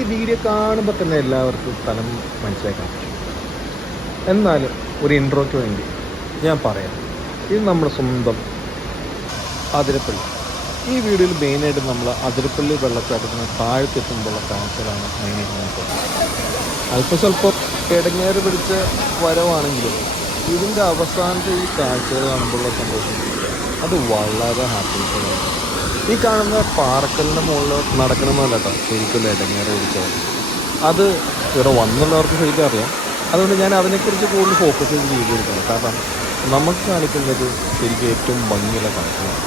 ഈ വീഡിയോ കാണുമ്പോൾ തന്നെ എല്ലാവർക്കും സ്ഥലം മനസ്സിലാക്കാൻ പറ്റും. എന്നാലും ഒരു ഇൻട്രോയ്ക്ക് വേണ്ടി ഞാൻ പറയാം. ഇത് നമ്മുടെ സ്വന്തം അതിരപ്പള്ളി. ഈ വീഡിയോയിൽ മെയിനായിട്ട് നമ്മൾ അതിരപ്പള്ളി വെള്ളച്ചാട്ടത്തിന് താഴത്തെത്തുമ്പോഴുള്ള കാഴ്ചകളാണ് മെയിനായിട്ട് നോക്കുന്നത്. അല്പസ്വല്പം ഇടങ്ങേറ് പിടിച്ച വരവാണെങ്കിലും ഇതിൻ്റെ അവസാനത്തെ ഈ കാഴ്ചകൾ കാണുമ്പോഴുള്ള സന്തോഷം അത് വളരെ ഹാപ്പിയാണ്. ഈ കാണുന്ന പാറക്കലിൻ്റെ മുകളിൽ നടക്കണമെന്നല്ല കേട്ടോ ശരിക്കും ഇടങ്ങേറ് പിടിച്ചത്. അത് ഇവിടെ വന്നുള്ളവർക്ക് ശരിക്കും അറിയാം. അതുകൊണ്ട് ഞാൻ അതിനെക്കുറിച്ച് കൂടുതൽ ഫോക്കസ് ചെയ്ത് വീഡിയോ എടുക്കണം. കാരണം നമുക്ക് കാണിക്കുന്നത് ശരിക്കും ഏറ്റവും ഭംഗിയുള്ള കാഴ്ചകളാണ്.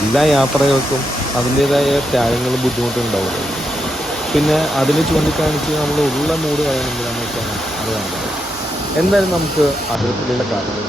എല്ലാ യാത്രകൾക്കും അതിൻ്റേതായ ത്യാഗങ്ങളും ബുദ്ധിമുട്ടും ഉണ്ടാവുമല്ലോ. പിന്നെ അതിനെ ചൂണ്ടിക്കാണിച്ച് നമ്മൾ ഉള്ള മൂഡ് കഴിയണമെങ്കിലാണെന്ന് വെച്ചാൽ അത് വേണ്ടത്. എന്തായാലും നമുക്ക് അതിരപ്പള്ളിയുടെ കാര്യം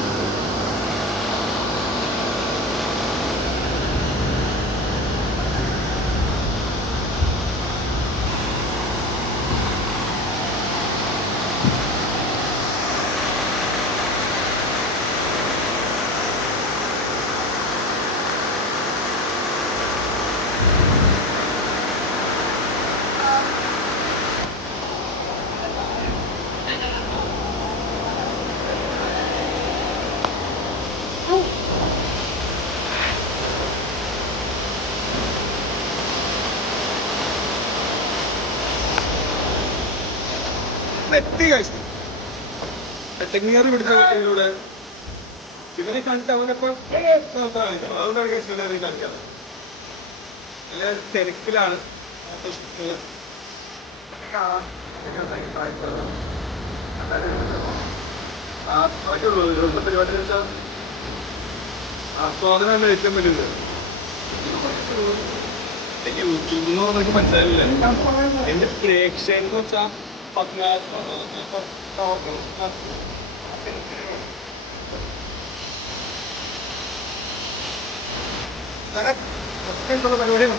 ടെക്നിക്കൽ പിടിച്ചതിലൂടെ ഇവരെ കണ്ടിട്ട് അവനപ്പം കാണിക്കാതെ എല്ലാവരും തിരക്കിലാണ്. പരിപാടി വെച്ചാൽ ആസ്വാദനമാണ് ഏറ്റവും വലുത്. യൂട്യൂബ് എന്ന് പറഞ്ഞാൽ മനസ്സിലായില്ലേ എന്റെ പ്രേക്ഷകൻ എന്ന് വെച്ചാൽ 14 പരിപാടിയാണ്.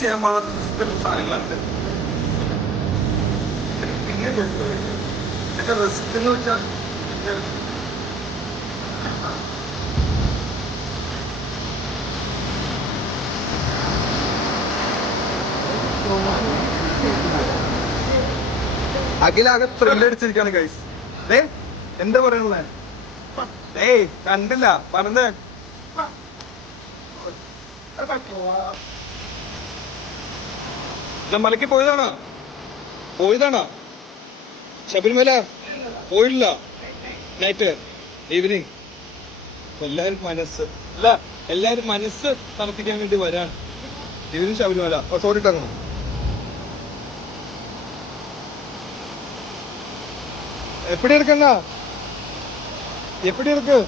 ചെയ്യാൻ മാത്രം സാധനങ്ങളുണ്ട്. പിന്നെ എന്റെ റിസ്ക് എന്ന് വെച്ചാൽ അഖിലാകെ ത്രില്ലടിച്ചിരിക്കാണ് ഗൈസ്. എന്താ പറയുന്നത്? കണ്ടില്ല പറഞ്ഞ മലയ്ക്ക് പോയതാണോ ശബരിമല പോയില്ല. നൈറ്റ് ഈവനിങ് എല്ലാരും മനസ്സ് തണുപ്പിക്കാൻ വേണ്ടി വരാണ്. ഈവനിങ് ശബരിമല സോറി ഇട്ടങ്ങോ എപ്പടി ഇருக்கு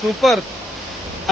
സൂപ്പർ.